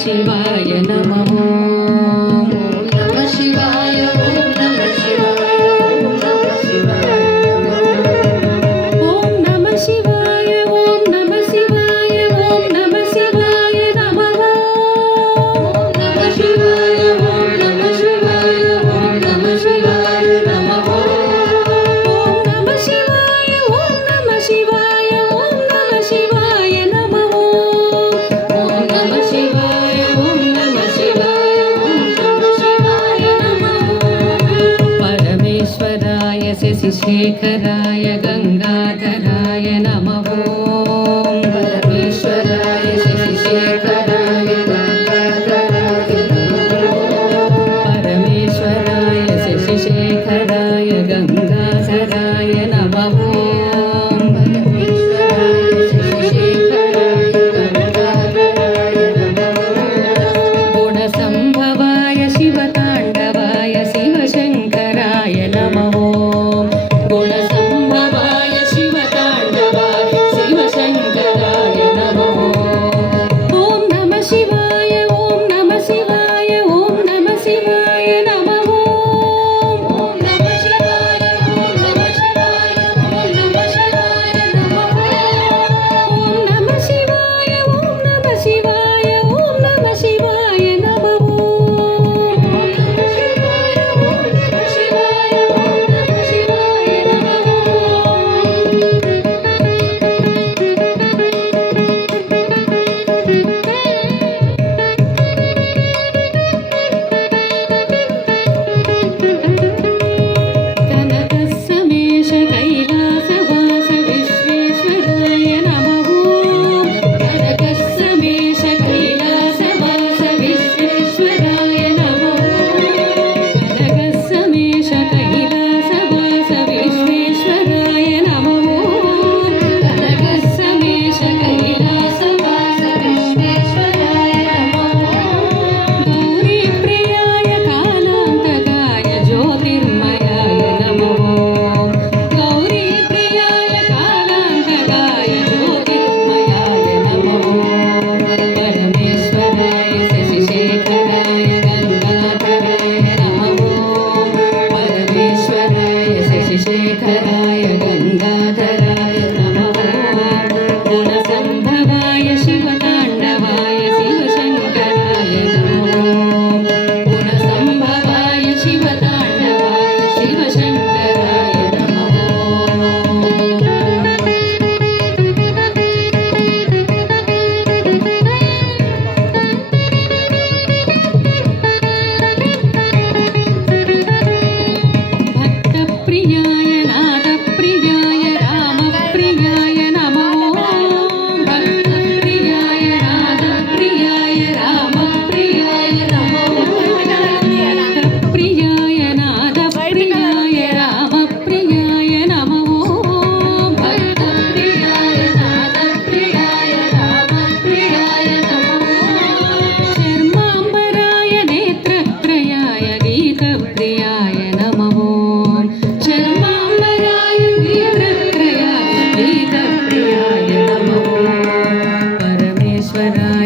शिवाय नमः। शशिशेखराय गंगाधराय नमः। परमेश्वराय शशिशेखराय गंगाधराय नमः। परमेश्वराय शशिशेखराय गंगाधराय नमः। गुणसंभवाय शिवतांडवाय शिवशंकराय नमः। गुणसंभवाय शिवतांडवाय शिवशंकराय नमः। ॐ नमः शिवाय ॐ नमः शिवाय ॐ नमः शिवाय नमः। ॐ नमः शिवाय ॐ नमः शिवाय ॐ नमः शिवाय नमः। ॐ नमः शिवाय ॐ नमः शिवाय ॐ नमः शिवाय नमः। शशिशेखराय गंगाधराय नमः। गुणसंभवाय शिवतांडवाय शिवशंकराय नमः। गुणसंभवाय शिवतांडवाय शिवशंकराय नमः। परमेश्वरा